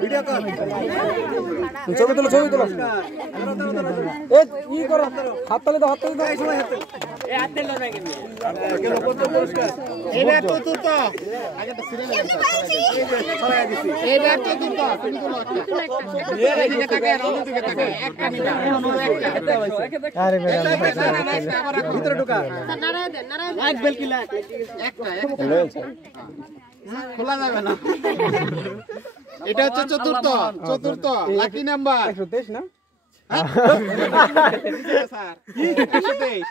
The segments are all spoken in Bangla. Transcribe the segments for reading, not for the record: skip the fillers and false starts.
ভিডিও কর ছবি তুলো এ কি করো হাত তালি দাও এই সময় হাতে এই হাতে লো না কেন কত পুরস্কার এবার তো তুতো আগে তো সিরিয়াল ছড়াই দিছি এবার তো তুতো তুমি তো একটা এই দিকে তাকায় অন্য দিকে তাকায় একটা নিবা একটা আরে মেরা ভিতরে ঢোকা নারায় দেন এক বেল কিলা একটা খোলা যাবে না এটা হচ্ছে চতুর্থ লাকি নাম্বার 123 না স্যার 123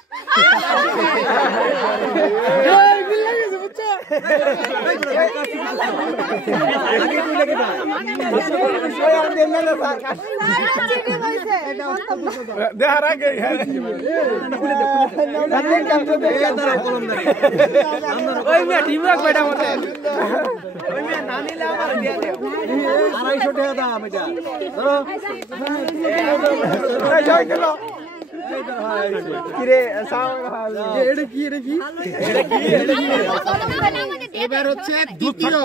এই মিল লাগেছে বুঝছো আগে তুই লাগি না দেখার আগে ওই মিয়া টিমওয়ার্ক বেটা মতে ওই মিয়া না নিলে আমার দিয়া দাও 250 টাকা দাম এটা ধরো কিরে এটা কি এবার হচ্ছে দ্বিতীয়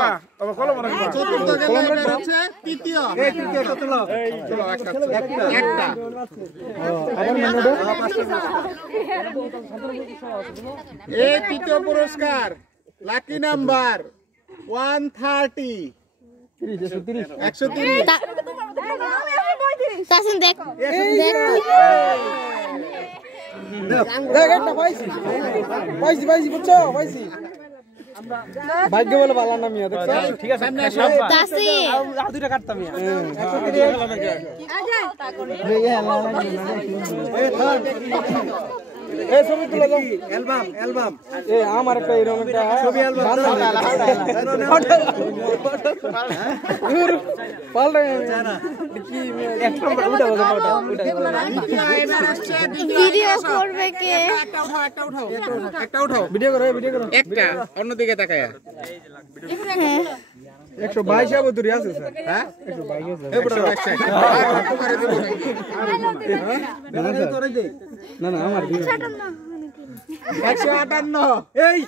চতুর্থ গেল এবার হচ্ছে তৃতীয় এই তৃতীয় কত লোক চলো একটা এই তৃতীয় পুরস্কার লাকি নাম্বার 130 130 তাসিন দেখ একটা পাইছি বুঝছো পাইছি ভাগ্য বলে ভালো না মিয়া দেখছো ঠিক আছে সামনে আসো তাসিন আর দুইটা কাটতাম মিয়া এই ছবি তুলে দাও অ্যালবাম এই আমার একটা এরকম একটা ছবি অ্যালবাম পাল্টা কি এক নম্বর উঠা এবার আসছে ভিডিও করবে কে একটা উঠাও ভিডিও করো একটা অন্যদিকে তাকায়া 122 আবদুরি আছে স্যার হ্যাঁ 122 না আমার 158 এই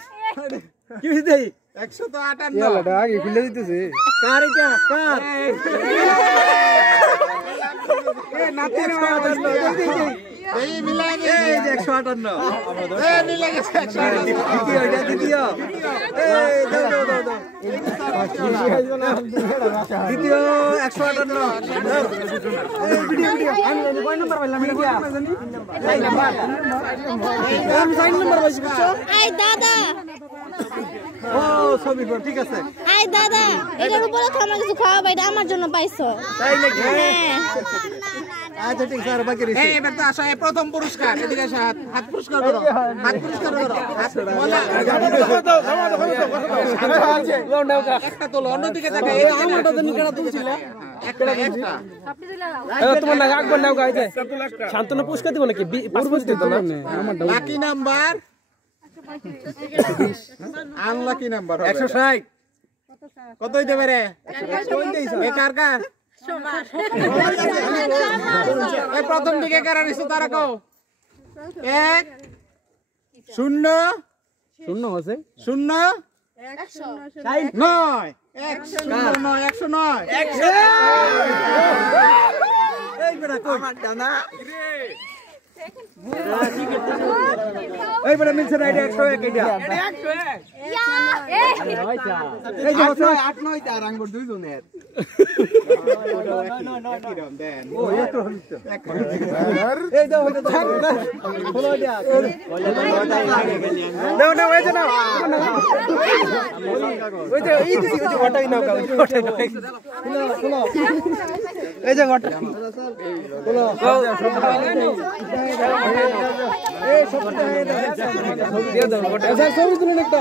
কি হইছে 158 ইয়ালাটা আগে খুলে দিতেছে কার এটা কার এ নাতি এই মিলাই এই যে 158 এই মিলাই গেছে 158 দ্বিতীয় এই দাও দ্বিতীয় 158 ভিডিও আমি কয় নাম্বার পাইলাম এটা কি এই নাম্বার আমি 6 নাম্বার পাইছি বুঝছো আই দাদা ও ছবি পর ঠিক আছে আই দাদা এটার উপরে তো আমার কিছু খাওয়াবে এটা আমার জন্য পাইছো তাই নাকি হ্যাঁ আচ্ছা ঠিক স্যার বাকি এই এবার তো আসে প্রথম পুরস্কার এদিকে আসে হাত পুরস্কার করো বলা একটা তোলো অন্যদিকে তাকায় এই আমারটা তো নিকড়া তুলছিল একটা তোমার না রাখবো নাও গাইতে শান্তনা পুরস্কার দিব নাকি পূর্বস্থিত না লাকি নাম্বার আনলাকি নাম্বার 160 কত হইতে পারে কার কার এই প্রথম দিকে কারা নিছো তারা কও 1 0 শূন্য আছে 0 9 109 এই বেটা কই আমার জানা এই বেটা মিলছে না এটা 101 এটা এই যে 8 9 আর আঙ্গুর দুই জনের ও এত হইছে এই দাও এটা হলো এটা না ওই যে না ওই যে এই দিছি ওই যে ওটাই নাও ওটাই শুনো এই যে ঘটা শুনো এই সবটা দিয়ে দাও ওটা স্যার ছবি তুলেন একটা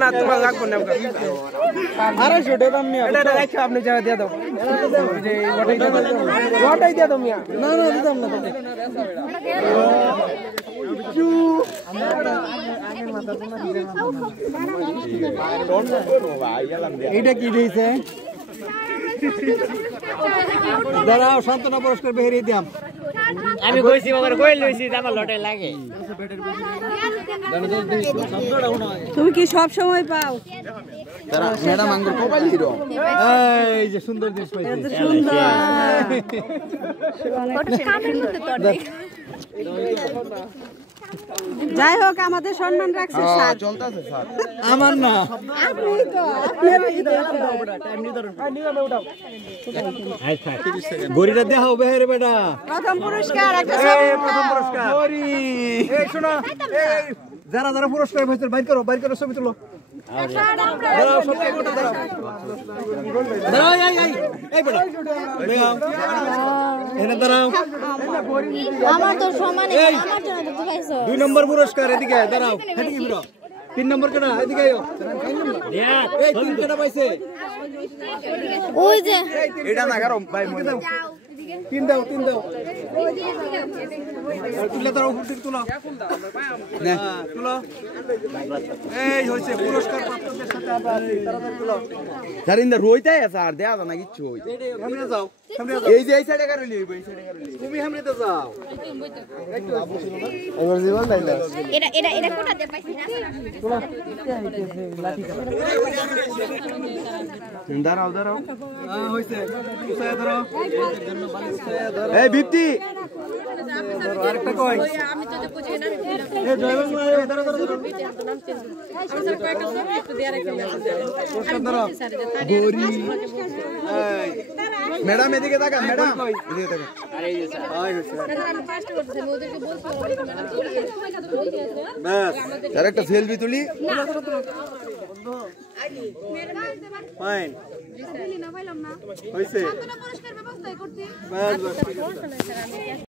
না তোমার রাখবো না 250 টাকা দাম মিয়া এটা রাখো আপনি যা দিয়ে দাও যে ওটাই দিয়ে দাও মিয়া না দিতাম না এইটা কি দিয়েছে দাঁড়াও সান্তনা পুরস্কার বেরিয়ে দিলাম আমি কইছি মগর কই লইছি আমার লটে লাগে তুমি কি সব সময় পাও তারা ম্যাডাম আঙ্গুর মোবাইল হিরো এই যে সুন্দর জিনিস পাইছি যাই হোক আমাদের সম্মান রাখছে স্যার চলতেছে স্যার আমার না গড়িটা দেখা হবে রে বেটা প্রথম পুরস্কার একটা প্রথম পুরস্কার এই শোনো এই যারা যারা পুরস্কার পাইছে বাইর করো ছবি তুলো দাঁড়াও সবাই গোটা দাঁড়াও দাঁড়াও এই বেটা এনে দাঁড়াও আমার তো সমানে আমার জন্য তো দুখাইছো 2 নম্বর পুরস্কার এদিকে দাঁড়াও এদিকে ঘুরো 3 নম্বর কেনা এদিকে আয়ো এই 3 কেনা পাইছে ওই যে এটা না কারো ভাই মনে দাও 3 দাও তুলে দাও উপর থেকে তুলো না তুলো এই হইছে পুরস্কার প্রাপ্তদের সাথে আমরা আছি তাড়াতাড়ি তুলো জারিন্দা রইতাই আছে আর দেয়া না কিচ্ছু হই সামনে যাও এই যে এই সাইডে কারো লিব এই সাইডে কারো লিব তুমি সামনে তো যাও এবার জীবন লাইলা এটা কোটাতে পাইছি না দাঁড়াও দাঁড়াও হ্যাঁ হইছে উসায়া ধরো এই বিপ্তি আরেকটা কই আমি তো বুঝি না এই জয় বাংলা এই ধরো আমার স্যার কয়েকটা ছবি একটু দেয়া রাখতে পুরস্কার ধরো গরি ম্যাডাম এদিকে তাকা ম্যাডাম এদিকে তাকা আরে এই যে স্যার আয় হইছে আমি ফার্স্ট করতেছি আমি ওদেরকে বলছি বাস আর একটা সেলফি তুলি ফাইন হইছে পুরস্কার ব্যবস্থা করতে বাস